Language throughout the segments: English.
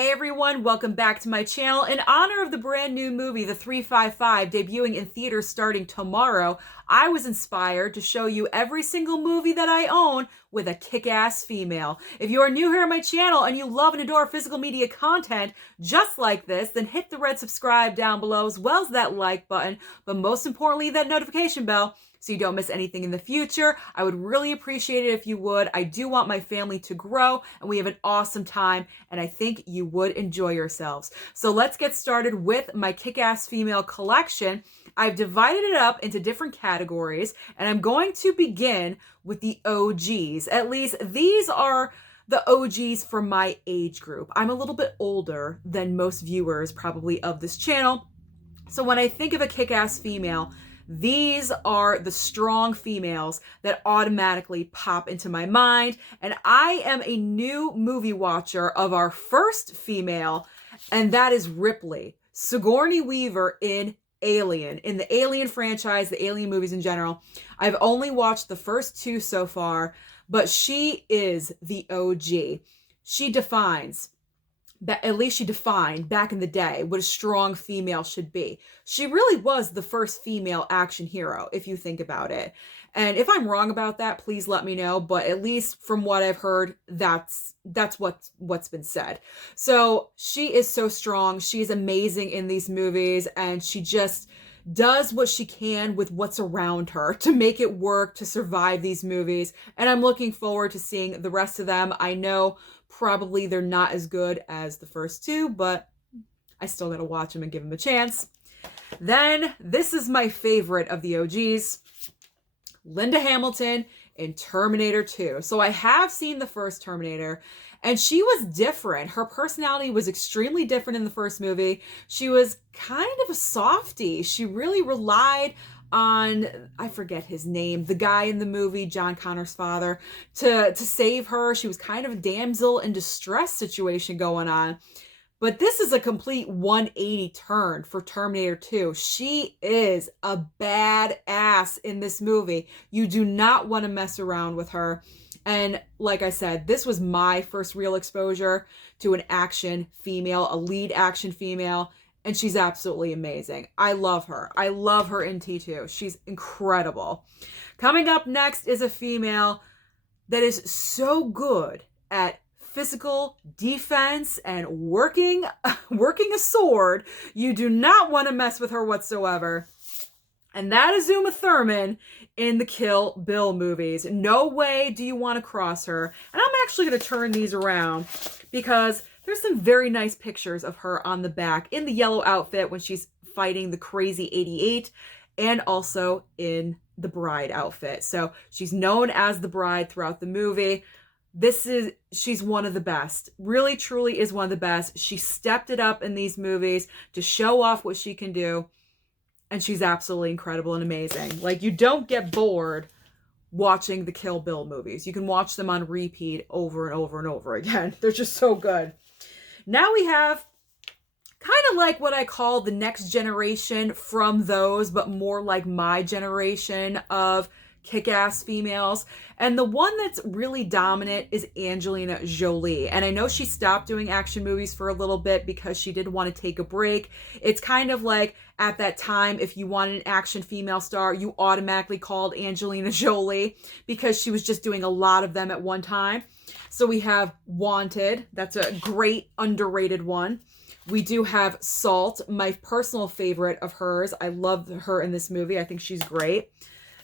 Hey everyone, welcome back to my channel. In honor of the brand new movie, The 355, debuting in theaters starting tomorrow, I was inspired to show you every single movie that I own with a kick-ass female. If you are new here on my channel and you love and adore physical media content just like this, then hit the red subscribe down below as well as that like button, but most importantly, that notification bell so you don't miss anything in the future. I would really appreciate it if you would. I do want my family to grow and we have an awesome time and I think you would enjoy yourselves. So let's get started with my kick-ass female collection. I've divided it up into different categories and I'm going to begin with the OGs. At least these are the OGs for my age group. I'm a little bit older than most viewers probably of this channel. So when I think of a kick-ass female, these are the strong females that automatically pop into my mind. And I am a new movie watcher of our first female, and that is Ripley, Sigourney Weaver in Alien, in the Alien franchise, the Alien movies in general. I've only watched the first two so far, but she is the OG. She defines, at least she defined back in the day what a strong female should be. She really was the first female action hero, if you think about it. And if I'm wrong about that, please let me know. But at least from what I've heard, that's what's been said. So she is so strong. She's amazing in these movies, and she just does what she can with what's around her to make it work, to survive these movies. And I'm looking forward to seeing the rest of them. I know probably they're not as good as the first two, but I still gotta watch them and give them a chance. Then, this is my favorite of the OGs, Linda Hamilton in Terminator 2. So I have seen the first Terminator, and she was different. Her personality was extremely different in the first movie. She was kind of a softie. She really relied on, I forget his name, the guy in the movie, John Connor's father, to save her. She was kind of a damsel in distress situation going on. But this is a complete 180 turn for Terminator 2. She is a badass in this movie. You do not want to mess around with her. And like I said, this was my first real exposure to an action female, a lead action female. And she's absolutely amazing. I love her. I love her in T2. She's incredible. Coming up next is a female that is so good at physical defense and working a sword. You do not want to mess with her whatsoever. And that is Uma Thurman in the Kill Bill movies. No way do you want to cross her. And I'm actually going to turn these around because there's some very nice pictures of her on the back in the yellow outfit when she's fighting the crazy 88 and also in the bride outfit. So she's known as the bride throughout the movie. She's one of the best. Really, truly is one of the best. She stepped it up in these movies to show off what she can do. And she's absolutely incredible and amazing. Like, you don't get bored watching the Kill Bill movies. You can watch them on repeat over and over and over again. They're just so good. Now we have kind of like what I call the next generation from those, but more like my generation of kick-ass females. And the one that's really dominant is Angelina Jolie. And I know she stopped doing action movies for a little bit because she did want to take a break. It's kind of like at that time, if you wanted an action female star, you automatically called Angelina Jolie because she was just doing a lot of them at one time. So we have Wanted. That's a great underrated one. We do have Salt, my personal favorite of hers. I love her in this movie. I think she's great.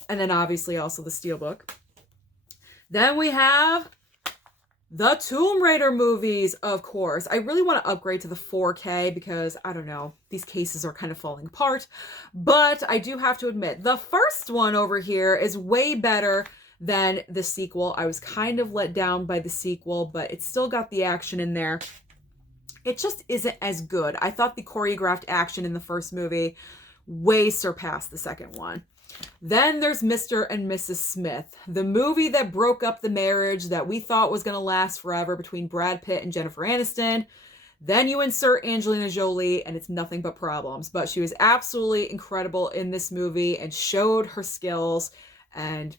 And then obviously also the Steelbook. Then we have the Tomb Raider movies, of course. I really want to upgrade to the 4K because, I don't know, these cases are kind of falling apart. But I do have to admit, the first one over here is way better than the sequel. I was kind of let down by the sequel, but it's still got the action in there. It just isn't as good. I thought the choreographed action in the first movie way surpassed the second one. Then there's Mr. and Mrs. Smith, the movie that broke up the marriage that we thought was going to last forever between Brad Pitt and Jennifer Aniston. Then you insert Angelina Jolie and it's nothing but problems. But she was absolutely incredible in this movie and showed her skills, and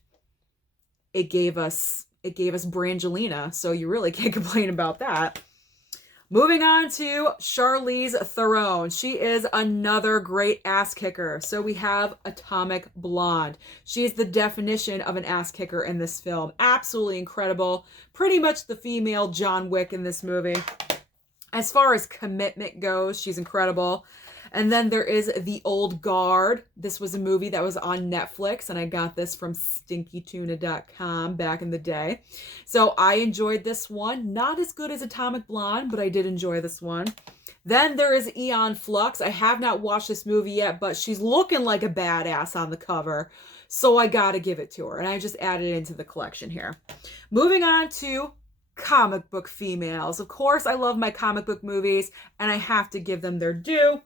it gave us Brangelina, so you really can't complain about that. Moving on to Charlize Theron. She is another great ass kicker. So we have Atomic Blonde. She is the definition of an ass kicker in this film. Absolutely incredible. Pretty much the female John Wick in this movie. As far as commitment goes, she's incredible. And then there is The Old Guard. This was a movie that was on Netflix, and I got this from stinkytuna.com back in the day. So I enjoyed this one. Not as good as Atomic Blonde, but I did enjoy this one. Then there is Aeon Flux. I have not watched this movie yet, but she's looking like a badass on the cover. So I gotta give it to her. And I just added it into the collection here. Moving on to comic book females. Of course, I love my comic book movies, and I have to give them their due.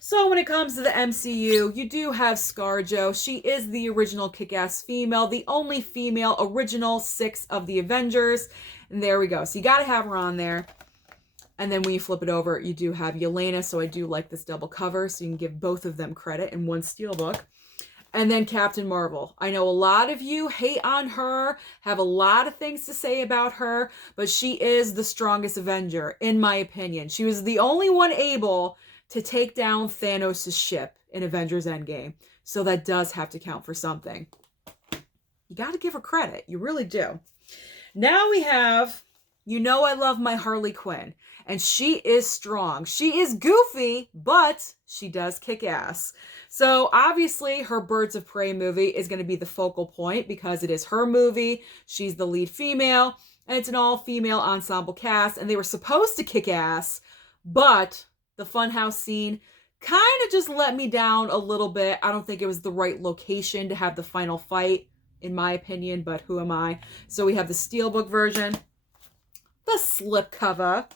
So when it comes to the MCU, you do have ScarJo. She is the original kick-ass female, the only female original 6 of the Avengers. And there we go. So you got to have her on there. And then when you flip it over, you do have Yelena. So I do like this double cover. So you can give both of them credit in one steelbook. And then Captain Marvel. I know a lot of you hate on her, have a lot of things to say about her, but she is the strongest Avenger, in my opinion. She was the only one able to take down Thanos' ship in Avengers Endgame. So that does have to count for something. You got to give her credit. You really do. Now we have, you know I love my Harley Quinn. And she is strong. She is goofy, but she does kick ass. So obviously her Birds of Prey movie is going to be the focal point because it is her movie. She's the lead female. And it's an all-female ensemble cast. And they were supposed to kick ass, but the funhouse scene kind of just let me down a little bit. I don't think it was the right location to have the final fight, in my opinion, but who am I? So we have the steelbook version, the slipcover.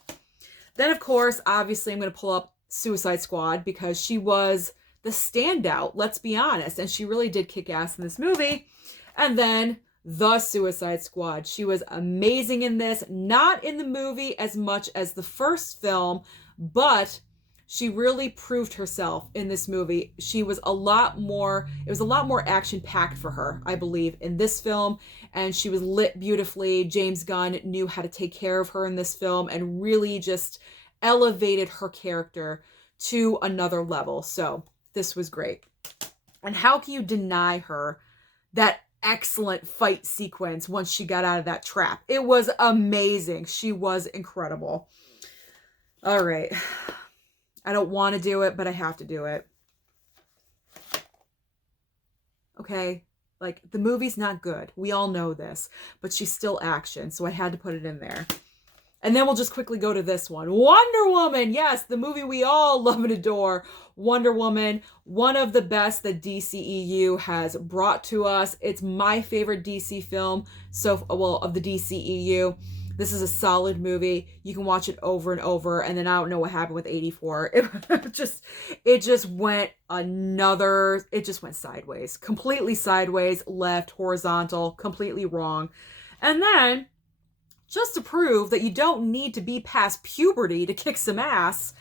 Then, of course, obviously I'm going to pull up Suicide Squad because she was the standout, let's be honest. And she really did kick ass in this movie. And then the Suicide Squad. She was amazing in this. Not in the movie as much as the first film, but she really proved herself in this movie. She was a lot more, it was a lot more action-packed for her, I believe, in this film. And she was lit beautifully. James Gunn knew how to take care of her in this film and really just elevated her character to another level. So this was great. And how can you deny her that excellent fight sequence once she got out of that trap? It was amazing. She was incredible. All right. I don't want to do it, but I have to do it. Okay, like, the movie's not good. We all know this, but she's still action, so I had to put it in there. And then we'll just quickly go to this one. Wonder Woman! Yes, the movie we all love and adore. Wonder Woman, one of the best that DCEU has brought to us. It's my favorite DC film, of the DCEU. This is a solid movie. You can watch it over and over. And then I don't know what happened with 84. It just went sideways. Completely sideways, left, horizontal, completely wrong. And then, just to prove that you don't need to be past puberty to kick some ass,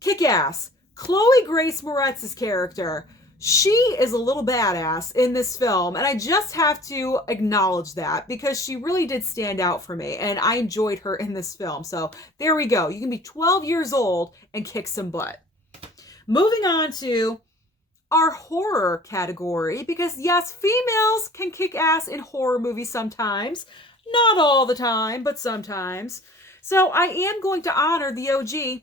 kick ass. Chloe Grace Moretz's character, she is a little badass in this film, and I just have to acknowledge that because she really did stand out for me, and I enjoyed her in this film. So there we go. You can be 12 years old and kick some butt. Moving on to our horror category, because yes, females can kick ass in horror movies sometimes. Not all the time, but sometimes. So I am going to honor the OG,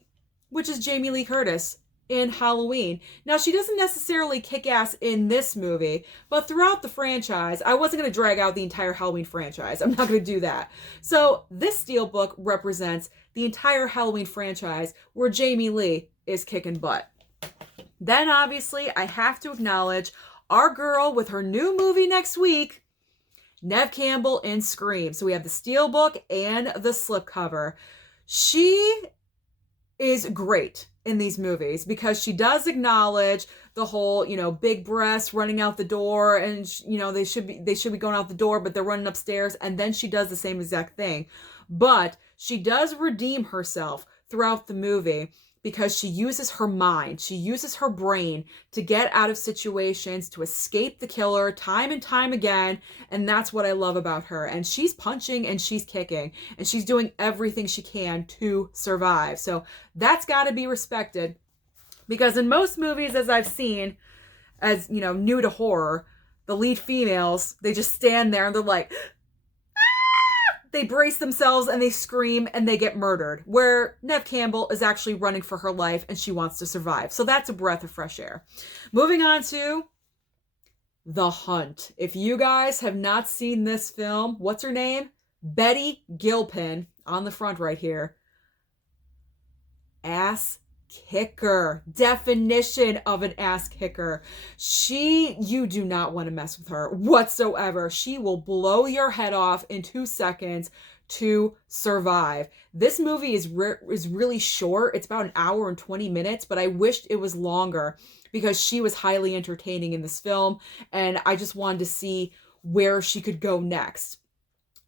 which is Jamie Lee Curtis in Halloween. Now, she doesn't necessarily kick ass in this movie, but throughout the franchise, I wasn't going to drag out the entire Halloween franchise. I'm not going to do that. So this steelbook represents the entire Halloween franchise where Jamie Lee is kicking butt. Then, obviously, I have to acknowledge our girl with her new movie next week, Neve Campbell in Scream. So we have the steelbook and the slipcover. She is great in these movies because she does acknowledge the whole, big breasts running out the door, and they should be going out the door, but they're running upstairs, and then she does the same exact thing. But she does redeem herself throughout the movie. because she uses her mind, she uses her brain to get out of situations, to escape the killer time and time again, and that's what I love about her. And she's punching and she's kicking, and she's doing everything she can to survive. So that's got to be respected, because in most movies, as I've seen, as you know, new to horror, the lead females, they just stand there and they're like, they brace themselves and they scream and they get murdered, where Neve Campbell is actually running for her life and she wants to survive. So that's a breath of fresh air. Moving on to The Hunt. If you guys have not seen this film, what's her name? Betty Gilpin on the front right here. Ass kicker. Definition of an ass kicker. You do not want to mess with her whatsoever. She will blow your head off in 2 seconds to survive. This movie is really short. It's about 1 hour and 20 minutes, but I wished it was longer because she was highly entertaining in this film, and I just wanted to see where she could go next.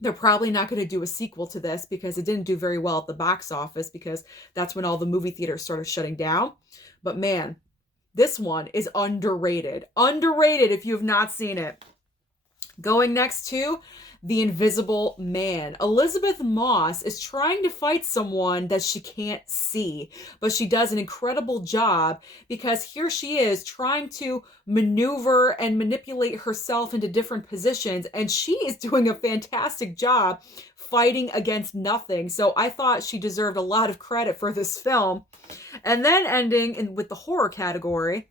They're probably not going to do a sequel to this because it didn't do very well at the box office, because that's when all the movie theaters started shutting down. But man, this one is underrated. Underrated if you have not seen it. Going next to The Invisible Man. Elizabeth Moss is trying to fight someone that she can't see, but she does an incredible job, because here she is trying to maneuver and manipulate herself into different positions, and she is doing a fantastic job fighting against nothing. So I thought she deserved a lot of credit for this film. And then ending with the horror category,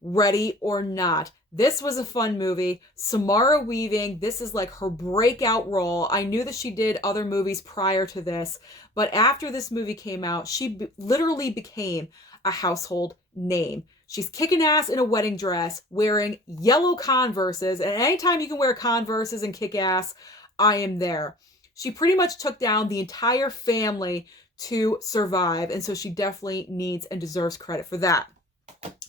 Ready or Not. This was a fun movie. Samara Weaving, this is like her breakout role. I knew that she did other movies prior to this, but after this movie came out, she literally became a household name. She's kicking ass in a wedding dress, wearing yellow Converses, and anytime you can wear Converses and kick ass, I am there. She pretty much took down the entire family to survive, and so she definitely needs and deserves credit for that.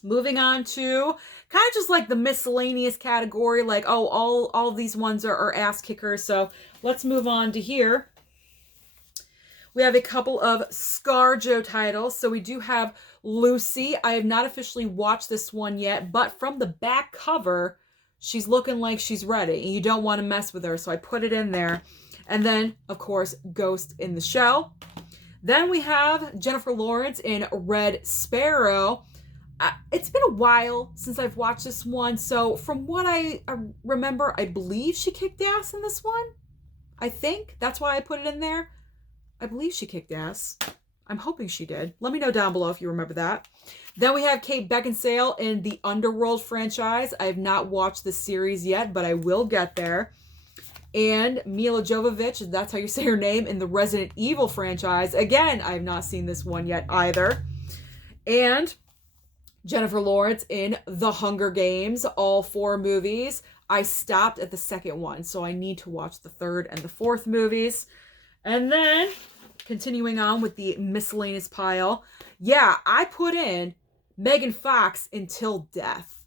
Moving on to kind of just like the miscellaneous category, like, oh, all these ones are ass kickers. So let's move on to here. We have a couple of ScarJo titles. So we do have Lucy. I have not officially watched this one yet, but from the back cover, she's looking like she's ready, and you don't want to mess with her. So I put it in there. And then, of course, Ghost in the Shell. Then we have Jennifer Lawrence in Red Sparrow. It's been a while since I've watched this one, so from what I remember, I believe she kicked ass in this one. I think that's why I put it in there. I believe she kicked ass. I'm hoping she did. Let me know down below if you remember that. Then we have Kate Beckinsale in the Underworld franchise. I have not watched the series yet, but I will get there. And Mila Jovovich, that's how you say her name, in the Resident Evil franchise. Again, I have not seen this one yet either. And Jennifer Lawrence in The Hunger Games, all 4 movies. I stopped at the second one, so I need to watch the third and the fourth movies. And then, continuing on with the miscellaneous pile, yeah, I put in Megan Fox Until Death.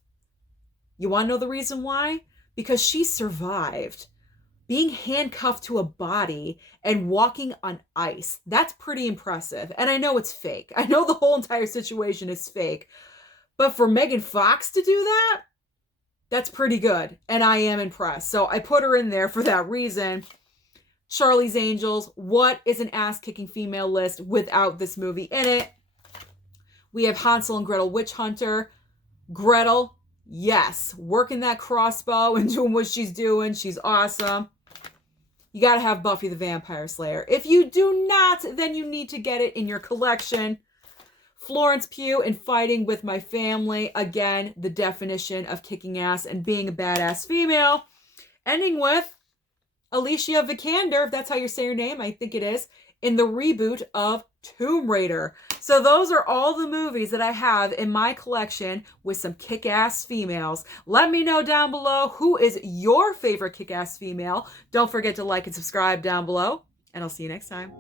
You want to know the reason why? Because she survived being handcuffed to a body and walking on ice. That's pretty impressive. And I know it's fake. I know the whole entire situation is fake. But for Megan Fox to do that, that's pretty good. And I am impressed. So I put her in there for that reason. Charlie's Angels. What is an ass-kicking female list without this movie in it? We have Hansel and Gretel Witch Hunter. Gretel, yes. Working that crossbow and doing what she's doing. She's awesome. You got to have Buffy the Vampire Slayer. If you do not, then you need to get it in your collection. Florence Pugh in Fighting with My Family. Again, the definition of kicking ass and being a badass female. Ending with Alicia Vikander, if that's how you say her name, I think it is, in the reboot of Tomb Raider. So those are all the movies that I have in my collection with some kick-ass females. Let me know down below who is your favorite kick-ass female. Don't forget to like and subscribe down below, and I'll see you next time.